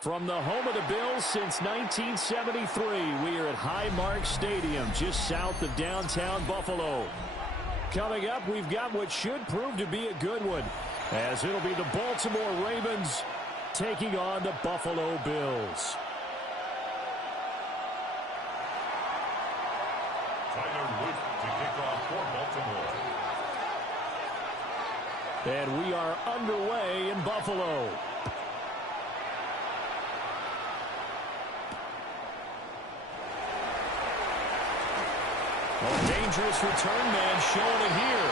From the home of the Bills since 1973, we are at Highmark Stadium, just south of downtown Buffalo. Coming up, we've got what should prove to be a good one, as it'll be the Baltimore Ravens taking on the Buffalo Bills. Tyler Luke to kick off for Baltimore. And we are underway in Buffalo. A dangerous return man showing it here.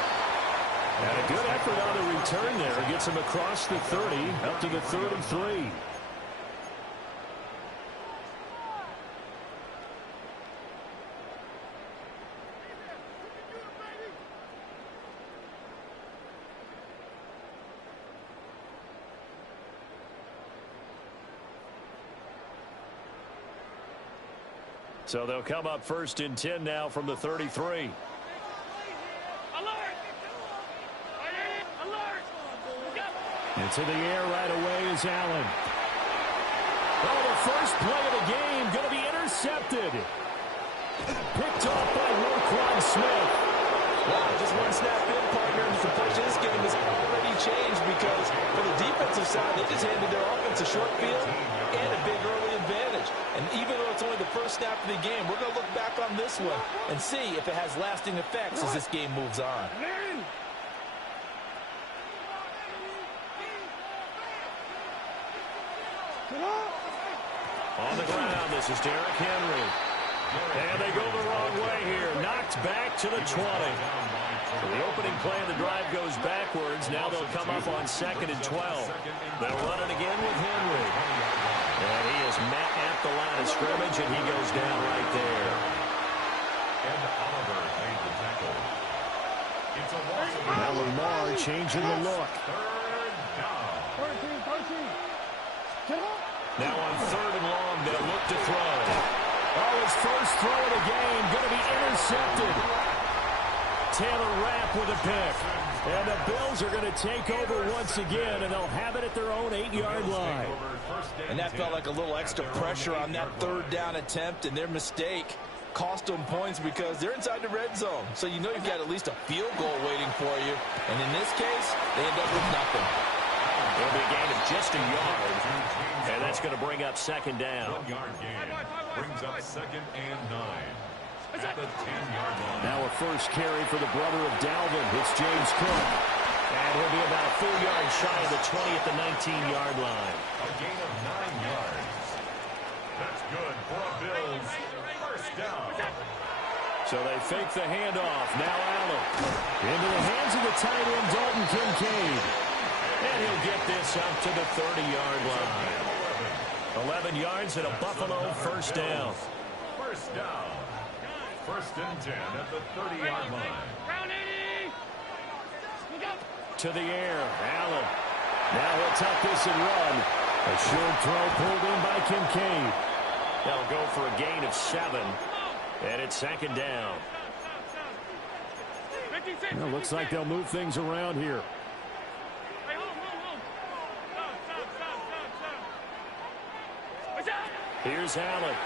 And a good effort on the return there. Gets him across the 30, up to the 33. So they'll come up first and 10 now from the 33. Into the air right away is Allen. Oh, the first play of the game going to be intercepted. Picked off by Roquan Smith. Wow, just one snap in, partner, and the complexion of this game has already changed because for the defensive side, they just handed their offense a short field and a big early advantage. And even though it's only the first snap of the game, we're going to look back on this one and see if it has lasting effects as this game moves on. On the ground, this is Derrick Henry. And they go the wrong way here. Knocked back to the 20. So the opening play of the drive goes backwards. Now they'll come up on 2nd and 12. They'll run it again with Henry. And he is met at the line of scrimmage, and he goes down right there. And Oliver made the tackle. It's a loss of Now Lamar changing the look. third down. Now on 3rd and long, they'll look to throw. Oh, his first throw of the game going to be intercepted. Taylor Rapp with a pick. And the Bills are going to take over once again, and they'll have it at their own 8-yard line. And that felt like a little extra pressure on that 3rd down attempt, and their mistake cost them points because they're inside the red zone. So you know you've got at least a field goal waiting for you. And in this case, they end up with nothing. It'll be a gain of just a yard, and that's going to bring up 2nd down. 1-yard gain brings up 2nd and 9 at the 10-yard line. Now a first carry for the brother of Dalvin. It's James Cook. And he'll be about 4 yards shy of the 20 at the 19-yard line. A gain of 9 yards. That's good for a Bills first down. So they fake the handoff. Now Allen. Into the hands of the tight end, Dalton Kincaid. And he'll get this up to the 30-yard line. 11 yards and a Buffalo first down. First down. 1st and 10 at the 30-yard line. To the air, Allen. Now he'll tuck this and run. A short throw pulled in by Kincaid. They'll go for a gain of 7. And it's 2nd down. Well, looks like they'll move things around here. Here's Allen.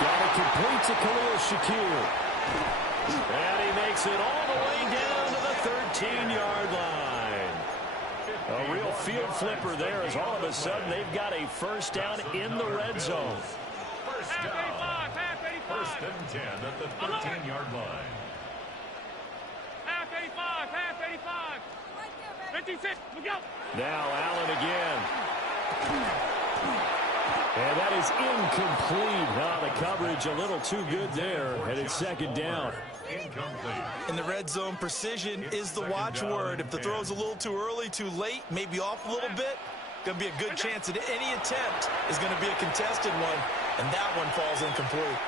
Got it complete to Khalil Shakir. And he makes it all the way down to the 13-yard line. A real field flipper there as all of a sudden they've got a first down in the red zone. First down. 1st and 10 at the 13-yard line. Half 85, half 85. 56, we go. Now Allen again. And that is incomplete. The coverage a little too good there, and it's 2nd down. In the red zone, precision is the watchword. If the throw's a little too early, too late, maybe off a little bit, going to be a good chance that any attempt is going to be a contested one, and that one falls incomplete.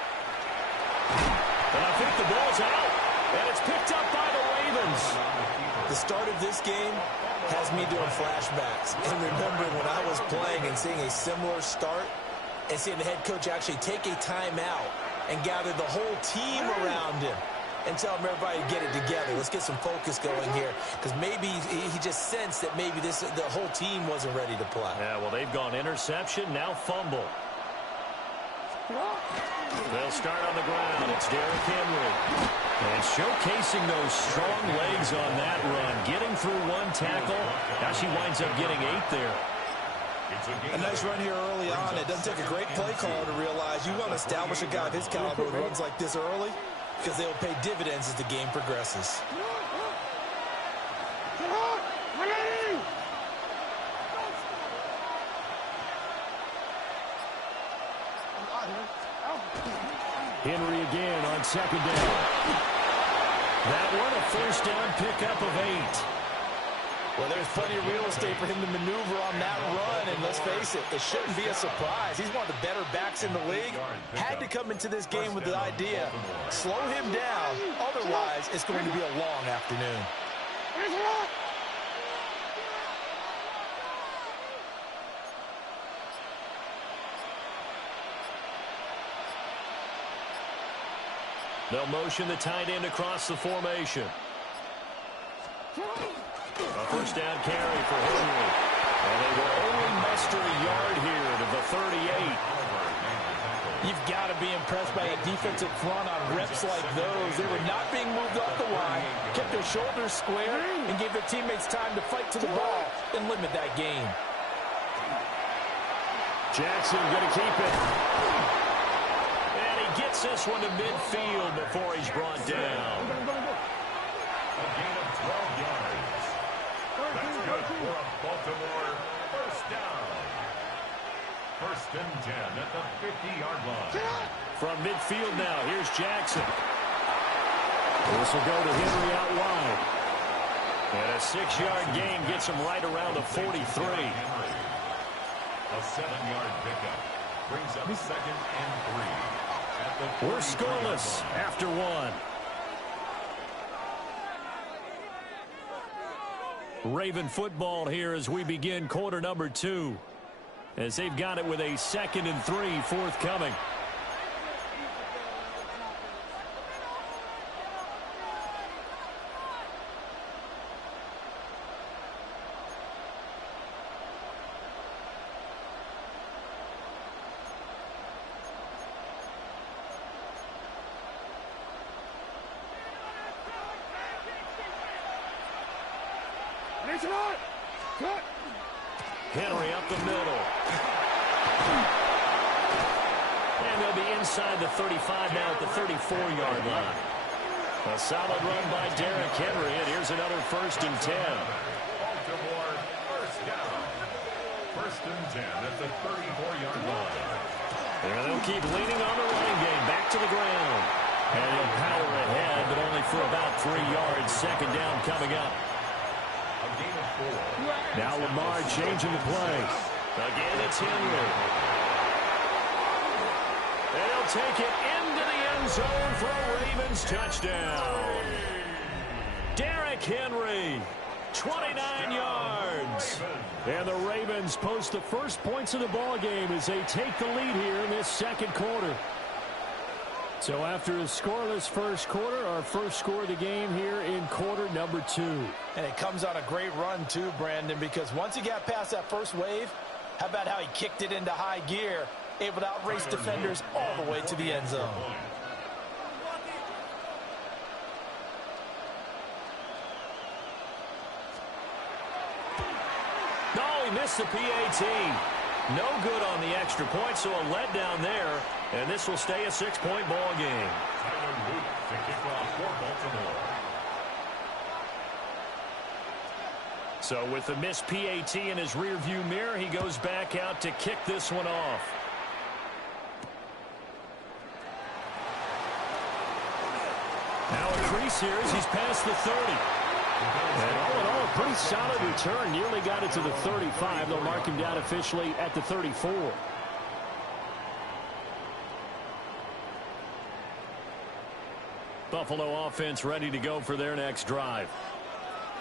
And I think the ball's out, and it's picked up by the Ravens. The start of this game has me doing flashbacks and remembering when I was playing and seeing a similar start and seeing the head coach actually take a timeout and gather the whole team around him. and tell him everybody to get it together. Let's get some focus going here, because maybe he just sensed that maybe the whole team wasn't ready to play. Yeah, well, they've gone interception, now fumble. They'll start on the ground. It's Derrick Henry. And showcasing those strong legs on that run. Getting through one tackle. Now she winds up getting 8 there. A nice run here early on. It doesn't take a great play caller to realize you want to establish a guy of his caliber who runs like this early, because they will pay dividends as the game progresses. Henry again on second down. That one a first down pickup of 8. Well, there's plenty of real estate for him to maneuver on that run, and let's face it, it shouldn't be a surprise. He's one of the better backs in the league. Had to come into this game with the idea, slow him down, otherwise it's going to be a long afternoon. They'll motion the tight end across the formation. A first down carry for Henry. And they will only muster a yard here to the 38. You've got to be impressed by a defensive front on reps like those. They were not being moved off the line, kept their shoulders square, and gave their teammates time to fight to the ball and limit that gain. Jackson going to keep it. And he gets this one to midfield before he's brought down. A gain of 12 yards. That's good for a Baltimore first down. First and 10 at the 50-yard line. From midfield now, here's Jackson. This will go to Henry out wide. And a 6-yard gain gets him right around the 43. A 7-yard pickup brings up second and 3. We're scoreless after 1. Raven football here as we begin quarter number 2. As they've got it with a 2nd and 3 forthcoming. Henry up the middle. And they'll be inside the 35 now at the 34-yard line. A solid run by Derrick Henry, and here's another 1st and 10. Baltimore first down. First and 10 at the 34-yard line. And they'll keep leaning on the running game. Back to the ground. And he'll power ahead, but only for about 3 yards. 2nd down coming up. A gain of 4. Now Lamar changing the play. Again, it's Henry. And he'll take it into the end zone for a Ravens touchdown. Derrick Henry, 29 yards. And the Ravens post the first points of the ball game as they take the lead here in this 2nd quarter. So after a scoreless first quarter, our first score of the game here in quarter number 2. And it comes on a great run too, Brandon, because once he got past that first wave, how about how he kicked it into high gear, able to outrace defenders all the way to the end zone. No, he missed the PAT. No good on the extra point, so a letdown there, and this will stay a 6-point ball game. Tyler Luke to kick off for Baltimore. So with the missed PAT in his rearview mirror, he goes back out to kick this one off. Now a crease here as he's past the 30. And all in all, a pretty solid return. Nearly got it to the 35. They'll mark him down officially at the 34. Buffalo offense ready to go for their next drive.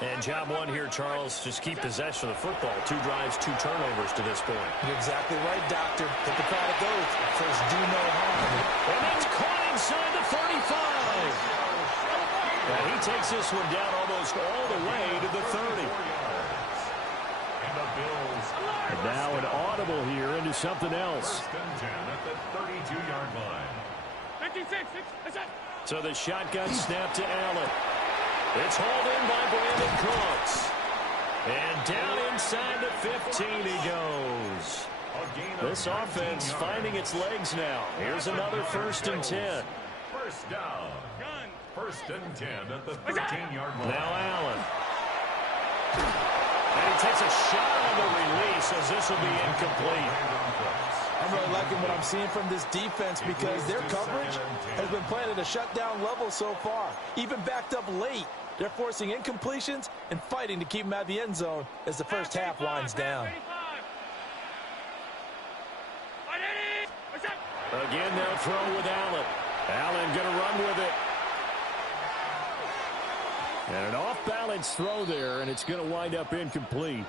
And job one here, Charles, just keep possession of the football. 2 drives, 2 turnovers to this point. You're exactly right, Doctor. Hippocratic oath. First, do no harm. And that's caught inside the 35. And he takes this one down almost all the way to the 30. And the Bills. And now an audible here into something else. First and 10 at the 32-yard line. 56. That's it. So the shotgun snap to Allen. It's hauled in by Brandon Cooks. And down inside the 15 he goes. This offense finding its legs now. Here's another first and 10. First down. First and 10 at the 13-yard line. Now Allen. And he takes a shot on the release as this will be incomplete. I'm really liking what I'm seeing from this defense because their coverage has been playing at a shutdown level so far. Even backed up late, they're forcing incompletions and fighting to keep them at the end zone as the first half winds down. Again, they'll throw with Allen. Allen going to run with it. And an off-balance throw there, and it's going to wind up incomplete.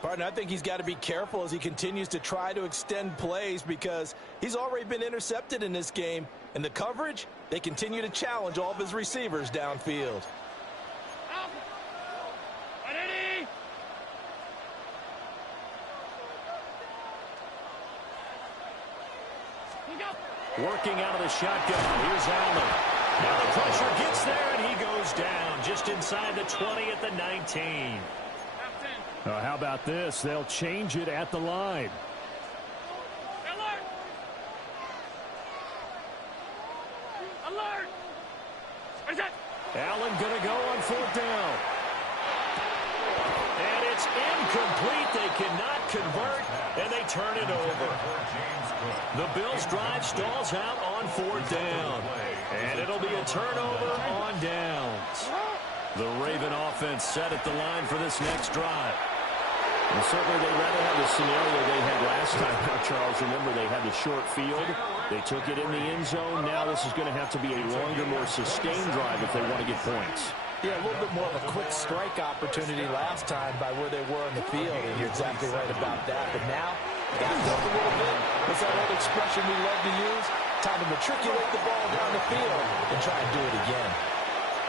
Partner, I think he's got to be careful as he continues to try to extend plays because he's already been intercepted in this game. And the coverage, they continue to challenge all of his receivers downfield. Working out of the shotgun. Here's Allen. Now the pressure gets there, and he goes down just inside the 20 at the 19. How about this? They'll change it at the line. Alert! Allen going to go on fourth down. And it's incomplete. They cannot convert, and they turn it over. The Bills' drive stalls out on fourth down. And it'll be a turnover on downs. The Raven offense set at the line for this next drive. And certainly they'd rather have the scenario they had last time. Now, Charles, remember they had the short field. They took it in the end zone. Now this is going to have to be a longer, more sustained drive if they want to get points. Yeah, a little bit more of a quick strike opportunity last time by where they were in the field, and you're exactly right about that. But now, backed up a little bit. What's that old expression we love to use? Time to matriculate the ball down the field and try and do it again.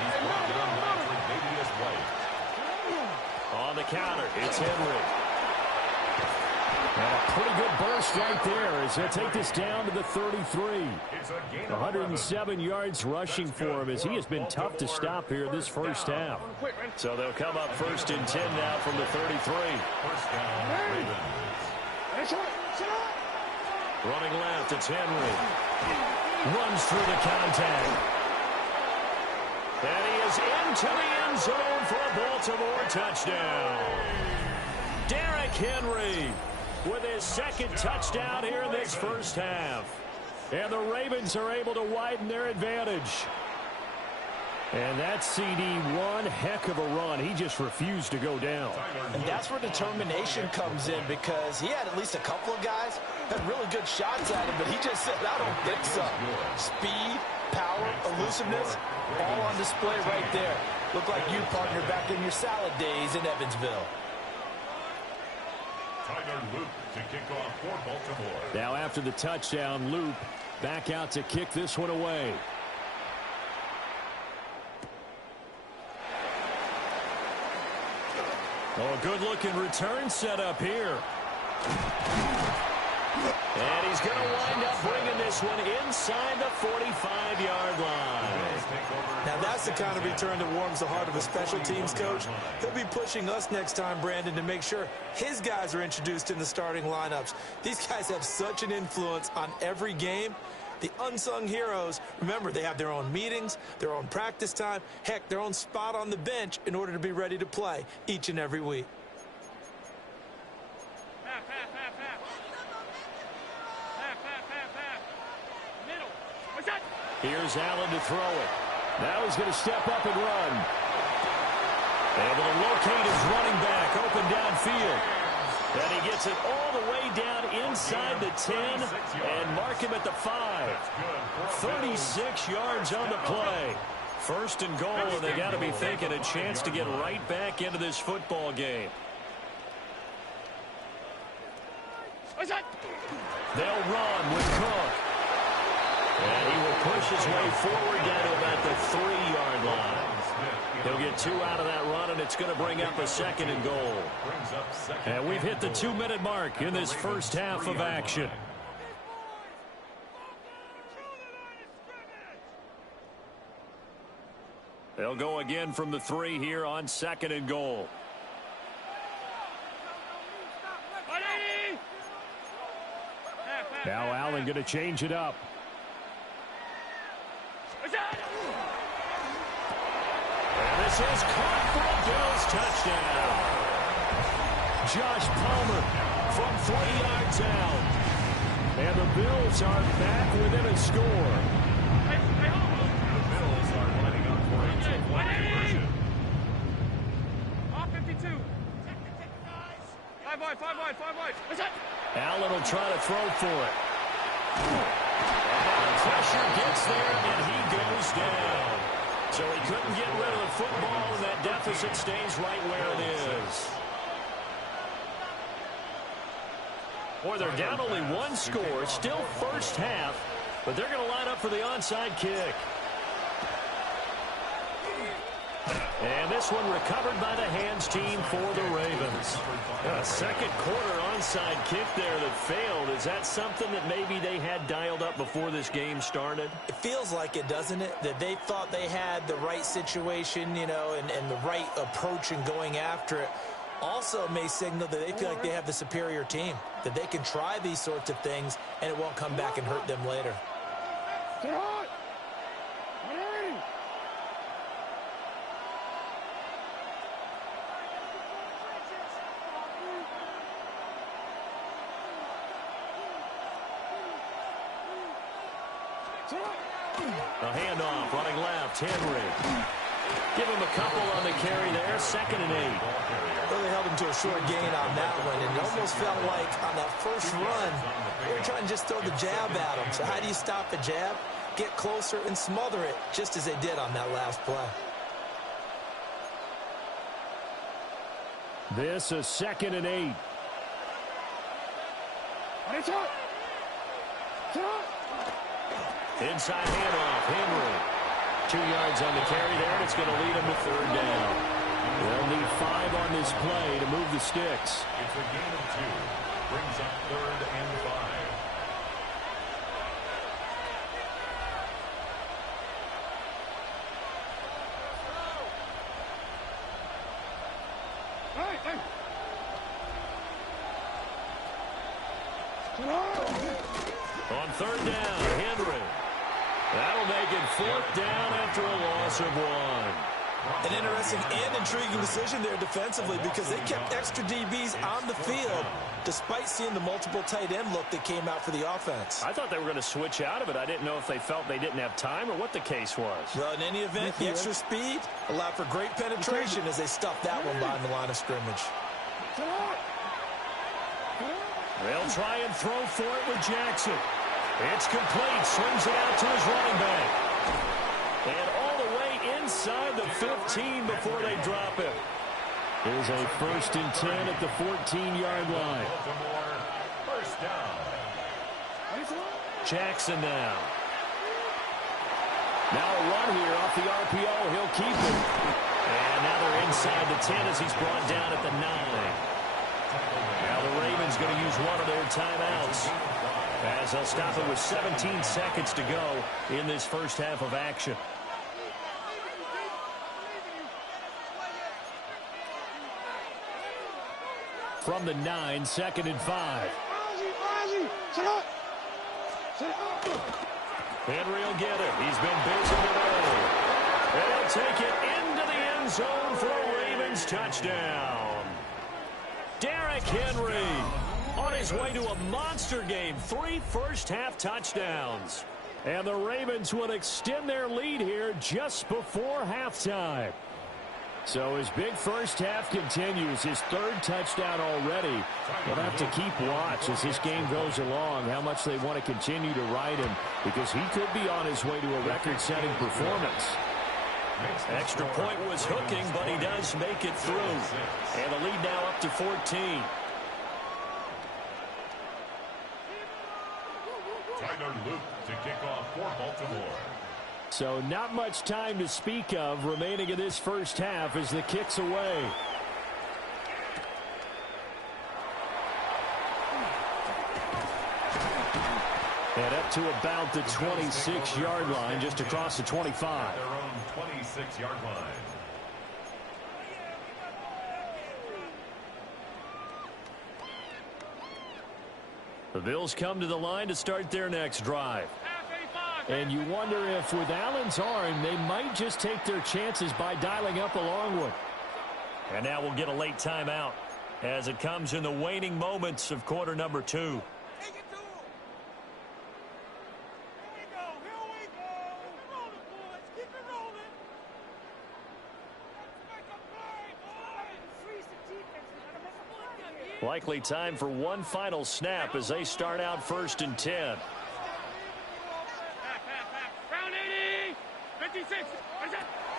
He's brought down by Tre'Davious White. On the counter, it's Henry. And a pretty good burst right there as he'll take this down to the 33. 107 yards rushing for him as he has been tough to stop here this first half. So they'll come up first and 10 now from the 33. First down, Ravens. Running left, it's Henry. Runs through the contact. And he is into the end zone for a Baltimore touchdown. Derrick Henry with his second touchdown here in this first half. And the Ravens are able to widen their advantage. And that CD, one heck of a run. He just refused to go down. And that's where determination comes in because he had at least a couple of guys had really good shots at him, but he just said, I don't think so. Speed, power, elusiveness, all on display right there. Look like you, partner, back in your salad days in Evansville. Tyler Luke to kick off for Baltimore. Now after the touchdown, Loop back out to kick this one away. Oh, good-looking return set up here. And he's going to wind up bringing this one inside the 45-yard line. Now that's the kind of return that warms the heart of a special teams coach. He'll be pushing us next time, Brandon, to make sure his guys are introduced in the starting lineups. These guys have such an influence on every game. The unsung heroes, remember, they have their own meetings, their own practice time, heck, their own spot on the bench in order to be ready to play each and every week. Here's Allen to throw it. Now he's going to step up and run. Able to locate his running back open downfield. And he gets it all the way down inside the 10 and mark him at the 5. 36 yards on the play. First and goal, and they got to be thinking a chance to get right back into this football game. They'll run with Cook. And he will push his way forward down to about the 3-yard line. He'll get 2 out of that run, and it's going to bring up a 2nd and goal. And we've hit the 2-minute mark in this first half of action. They'll go again from the 3 here on 2nd and goal. Now Allen going to change it up. And this is caught for a Bills touchdown. Josh Palmer from 3 yards out. And the Bills are back within a score. The Bills are lining up for a 2-point conversion. Off 52. 5 wide. Allen will try to throw for it. And pressure gets there, and he goes down. So he couldn't get rid of the football, and that deficit stays right where it is. Boy, they're down only 1 score, still first half, but they're going to line up for the onside kick. And this one recovered by the hands team for the Ravens. A second quarter onside kick there that failed. Is that something that maybe they had dialed up before this game started? It feels like it, doesn't it? That they thought they had the right situation, you know, and the right approach in going after it. Also may signal that they feel like they have the superior team, that they can try these sorts of things and it won't come back and hurt them later. A handoff, running left, Henry. Give him a couple on the carry there, 2nd and 8. Really held him to a short gain on that one, and it almost felt like on that first run, they were trying to just throw the jab at him. So how do you stop a jab? Get closer and smother it, just as they did on that last play. This is 2nd and 8. Inside handoff, Henry. 2 yards on the carry there, and it's going to lead him to 3rd down. They'll need 5 on this play to move the sticks. It's a gain of 2. Brings up 3rd and 5. On 3rd down, Henry. That'll make it 4th down after a loss of 1. An interesting and intriguing decision there defensively because they kept extra DBs on the field despite seeing the multiple tight end look that came out for the offense. I thought they were going to switch out of it. I didn't know if they felt they didn't have time or what the case was. Well, in any event, the extra speed allowed for great penetration as they stuffed that one behind the line of scrimmage. They'll try and throw for it with Jackson. It's complete. Swings it out to his running back. And all the way inside the 15 before they drop him. Here's a 1st and 10 at the 14-yard line. Baltimore, first down. Jackson now. Now a run here off the RPO. He'll keep it. And now they're inside the 10 as he's brought down at the 9. Now the Ravens going to use one of their timeouts as they'll stop it with 17 seconds to go in this first half of action. From the 9, 2nd and 5. Henry will get it. He's been busy today. And he'll take it into the end zone for a Ravens touchdown. Derrick Henry on his way to a monster game. 3 first-half touchdowns. And the Ravens will extend their lead here just before halftime. So his big first half continues. His 3rd touchdown already. They'll have to keep watch as this game goes along, how much they want to continue to ride him, because he could be on his way to a record-setting performance. Extra point was hooking, but he does make it through. And the lead now up to 14. Taylor Luke to kick off for Baltimore. So not much time to speak of remaining in this first half as the kick's away. And up to about the 26-yard line, just across the 25. Their own 26-yard line. The Bills come to the line to start their next drive. And you wonder if with Allen's arm, they might just take their chances by dialing up a long one. And now we'll get a late timeout as it comes in the waning moments of quarter number 2. Likely time for one final snap as they start out 1st and 10.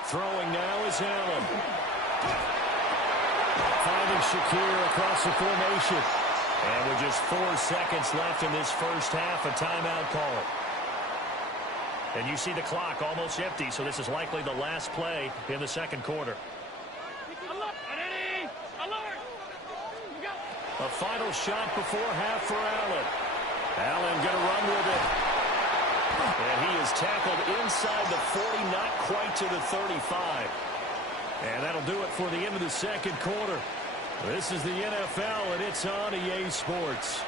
Throwing now is Allen. Finding Shakir across the formation. And with just 4 seconds left in this first half, a timeout call. And you see the clock almost empty, so this is likely the last play in the second quarter. A final shot before half for Allen. Allen going to run with it. And he is tackled inside the 40, not quite to the 35. And that'll do it for the end of the second quarter. This is the NFL, and it's on EA Sports.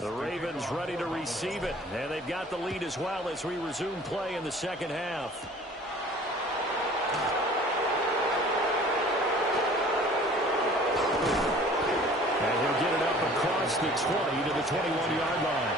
The Ravens ready to receive it, and they've got the lead as well as we resume play in the second half. And he'll get it up across the 20 to the 21-yard line.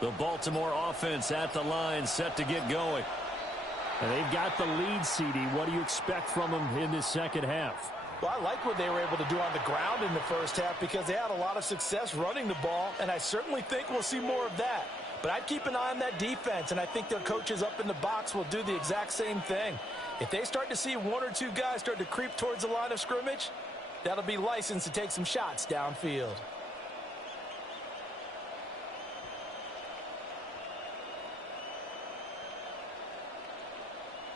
The Baltimore offense at the line, set to get going. And they've got the lead, CD. What do you expect from them in this second half? Well, I like what they were able to do on the ground in the first half because they had a lot of success running the ball, and I certainly think we'll see more of that. But I'd keep an eye on that defense, and I think their coaches up in the box will do the exact same thing. If they start to see 1 or 2 guys start to creep towards the line of scrimmage, that'll be licensed to take some shots downfield.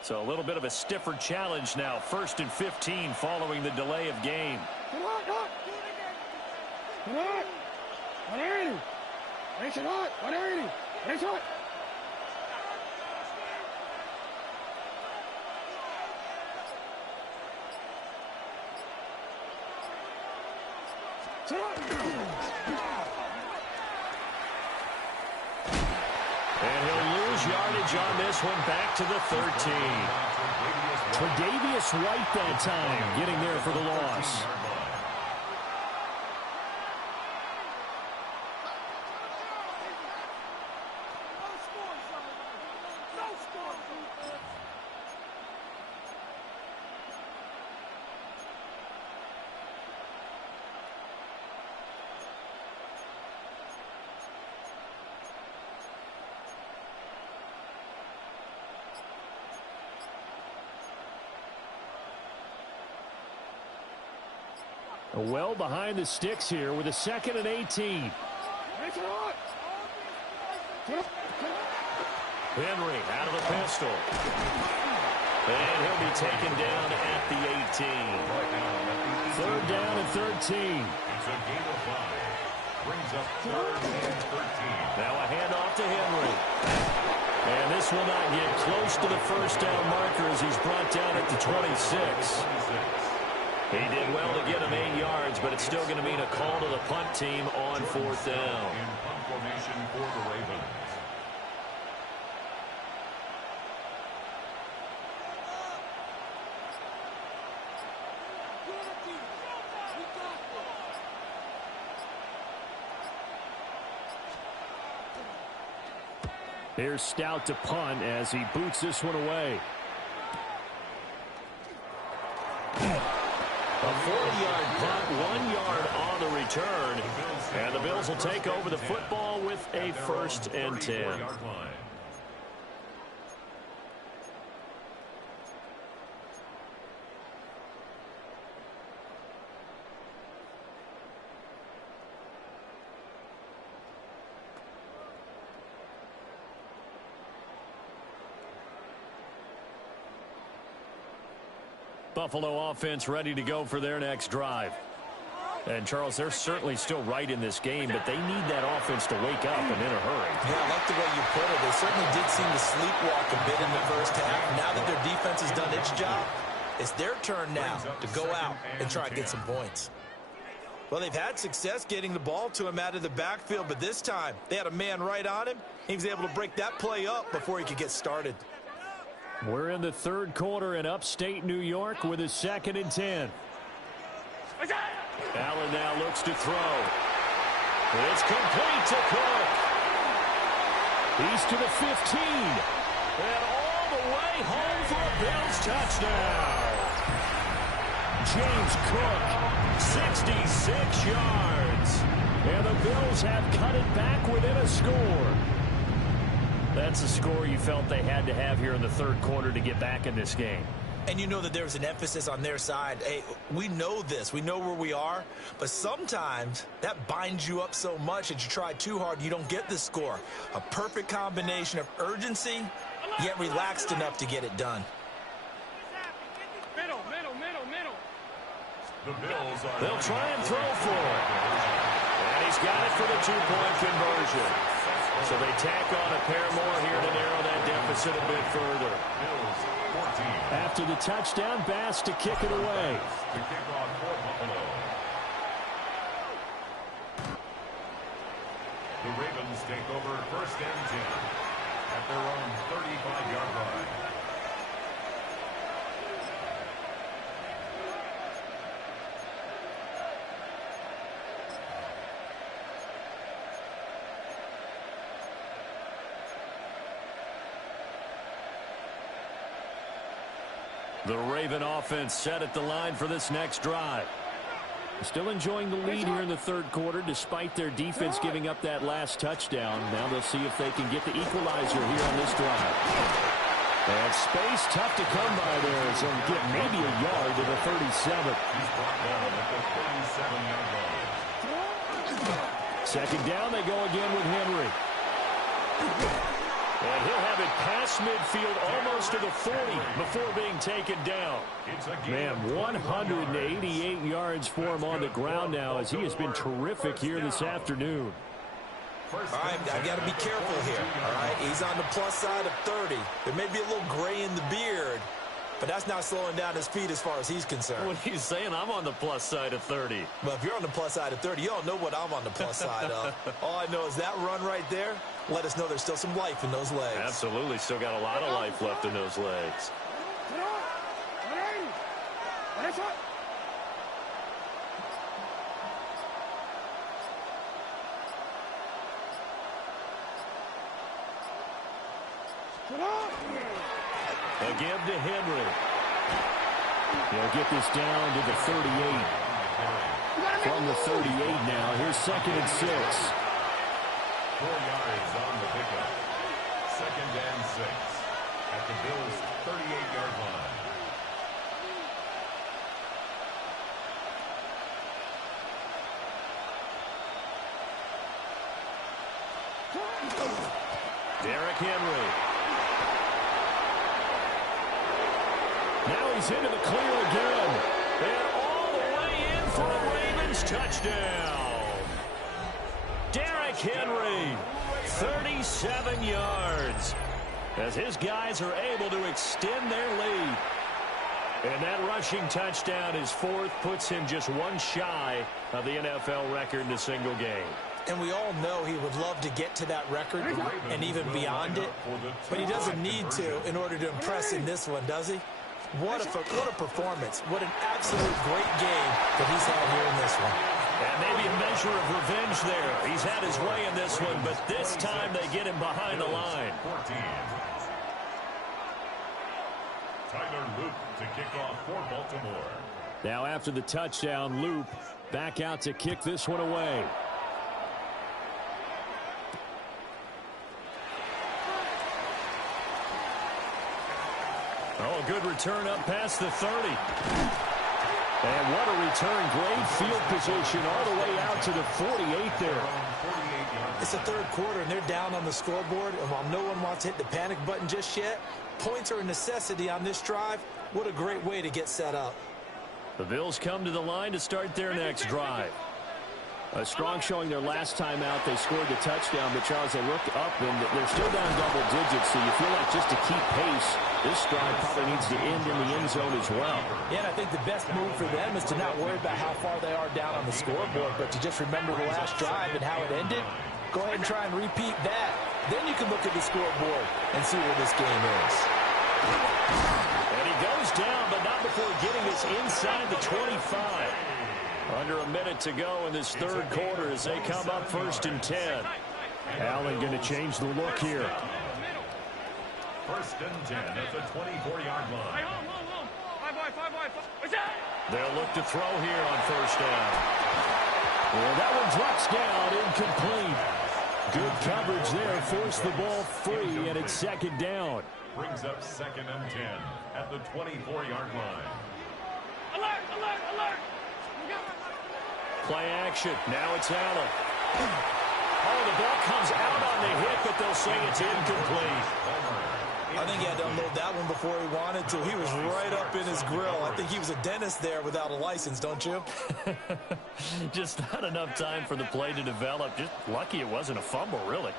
So a little bit of a stiffer challenge now. 1st and 15 following the delay of game. Come on. 180. Race it hot. 180. Race it hot. And he'll lose yardage on this one, back to the 13. Tre'Davious White that time, getting there for the loss. Well behind the sticks here with a 2nd and 18. Henry out of the pistol. And he'll be taken down at the 18. 3rd down and 13. It's a gain of 5. Brings up 3rd and 13. Now a handoff to Henry. And this will not get close to the first down marker as he's brought down at the 26. He did well to get him 8 yards, but it's still going to mean a call to the punt team on 4th down. In punt formation for the Ravens. Here's Stout to punt as he boots this one away. A 40-yard punt, 1 yard on the return. And the Bills will take over the football with a 1st and 10. Buffalo offense ready to go for their next drive. And, Charles, they're certainly still right in this game, but they need that offense to wake up and in a hurry. Yeah, I like the way you put it. They certainly did seem to sleepwalk a bit in the first half. Now that their defense has done its job, it's their turn now to go out and try and get some points. Well, they've had success getting the ball to him out of the backfield, but this time they had a man right on him. He was able to break that play up before he could get started. We're in the 3rd quarter in upstate New York with a 2nd and 10. Allen now looks to throw. It's complete to Cook. He's to the 15. And all the way home for a Bills touchdown. James Cook, 66 yards. and the Bills have cut it back within a score. That's a score you felt they had to have here in the 3rd quarter to get back in this game. And you know that there's an emphasis on their side. Hey, we know this. We know where we are. But sometimes that binds you up so much that you try too hard, you don't get the score. A perfect combination of urgency, yet relaxed enough to get it done. Middle. The Bills are They'll try and throw for it. And he's got it for the 2-point conversion. So they tack on a pair more here to narrow that deficit a bit further. Bills 14. After the touchdown, Bass to kick it away. To kick off for Buffalo. The Ravens take over 1st and 10 at their own 35-yard line. The Raven offense set at the line for this next drive. Still enjoying the lead here in the 3rd quarter despite their defense giving up that last touchdown. Now they'll see if they can get the equalizer here on this drive. And space tough to come by there as they'll get maybe a yard to the 37. He's brought down at the 37-yard line. 2nd down, they go again with Henry. And he'll have it past midfield almost to the 40 before being taken down. Man, 188 yards for him on the ground now as he has been terrific here this afternoon. All right, I got to be careful here. All right, he's on the plus side of 30. There may be a little gray in the beard, but that's not slowing down his speed as far as he's concerned. What are you saying? I'm on the plus side of 30. Well, if you're on the plus side of 30, you don't know what I'm on the plus side of. All I know is that run right there let us know there's still some life in those legs. Absolutely. Still got a lot of life left in those legs. A give to Henry. They'll get this down to the 38. From the 38 now, here's 2nd and 6. 4 yards on the pickup. 2nd and 6 at the Bills' 38-yard line. Derrick Henry. Now he's into the clear again. And all the way in for a Ravens touchdown. Derrick Henry, 37 yards. as his guys are able to extend their lead. And that rushing touchdown, his fourth, puts him just one shy of the NFL record in a single game. And we all know he would love to get to that record and even beyond it, but he doesn't need to in order to impress in this one, does he? What a performance. What an absolute great game that he's had here in this one. And maybe a measure of revenge there. He's had his way in this one, but this time they get him behind the line. 14. Tyler Luke to kick off for Baltimore. Now after the touchdown, Loop back out to kick this one away. Oh, a good return up past the 30. And what a return. Great field position all the way out to the 48 there. It's the third quarter, and they're down on the scoreboard. And while no one wants to hit the panic button just yet, points are a necessity on this drive. What a great way to get set up. The Bills come to the line to start their next drive. A strong showing their last time out. They scored the touchdown, but Charles, they look up, and they're still down double digits, so you feel like just to keep pace, this drive probably needs to end in the end zone as well. Yeah, and I think the best move for them is to not worry about how far they are down on the scoreboard, but to just remember the last drive and how it ended. Go ahead and try and repeat that. Then you can look at the scoreboard and see where this game is. And he goes down, but not before getting this inside the 25. Under a minute to go in this third quarter as they come up 1st and 10. Allen going to change the look here. 1st and 10 at the 24-yard line. They'll look to throw here on 1st down. Well, that one drops down, incomplete. Good coverage there, forced the ball free, and it's 2nd down. Brings up 2nd and 10 at the 24-yard line. Alert, alert, alert. Play action. Now it's Allen. Oh, the ball comes out on the hit, but they'll say it's incomplete. I think he had to unload that one before he wanted to. He was right up in his grill. I think he was a dentist there without a license, don't you? Just not enough time for the play to develop. Just lucky it wasn't a fumble, really.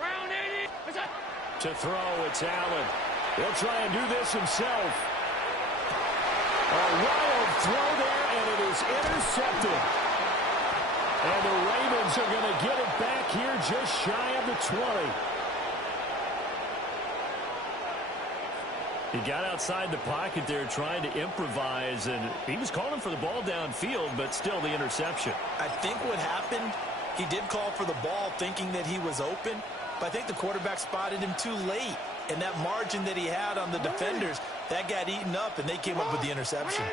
Round 80. To throw, it's Allen. He'll try and do this himself. A wild throw there, and it is intercepted. And the Ravens are going to get it back here just shy of the 20. He got outside the pocket there trying to improvise, and he was calling for the ball downfield, but still the interception. I think what happened, he did call for the ball thinking that he was open, but I think the quarterback spotted him too late. And that margin that he had on the defenders, that got eaten up, and they came up with the interception.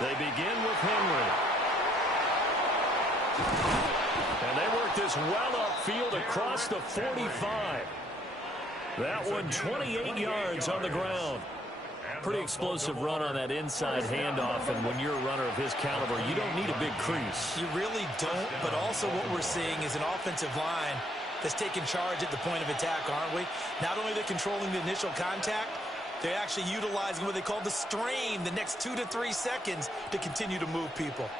They begin with Henry. And they work this well upfield across the 45. That one 28 yards on the ground. Pretty explosive run on that inside handoff, and when you're a runner of his caliber, you don't need a big crease. You really don't, but also what we're seeing is an offensive line that's taking charge at the point of attack, aren't we? Not only are they controlling the initial contact, they're actually utilizing what they call the strain the next 2 to 3 seconds to continue to move people.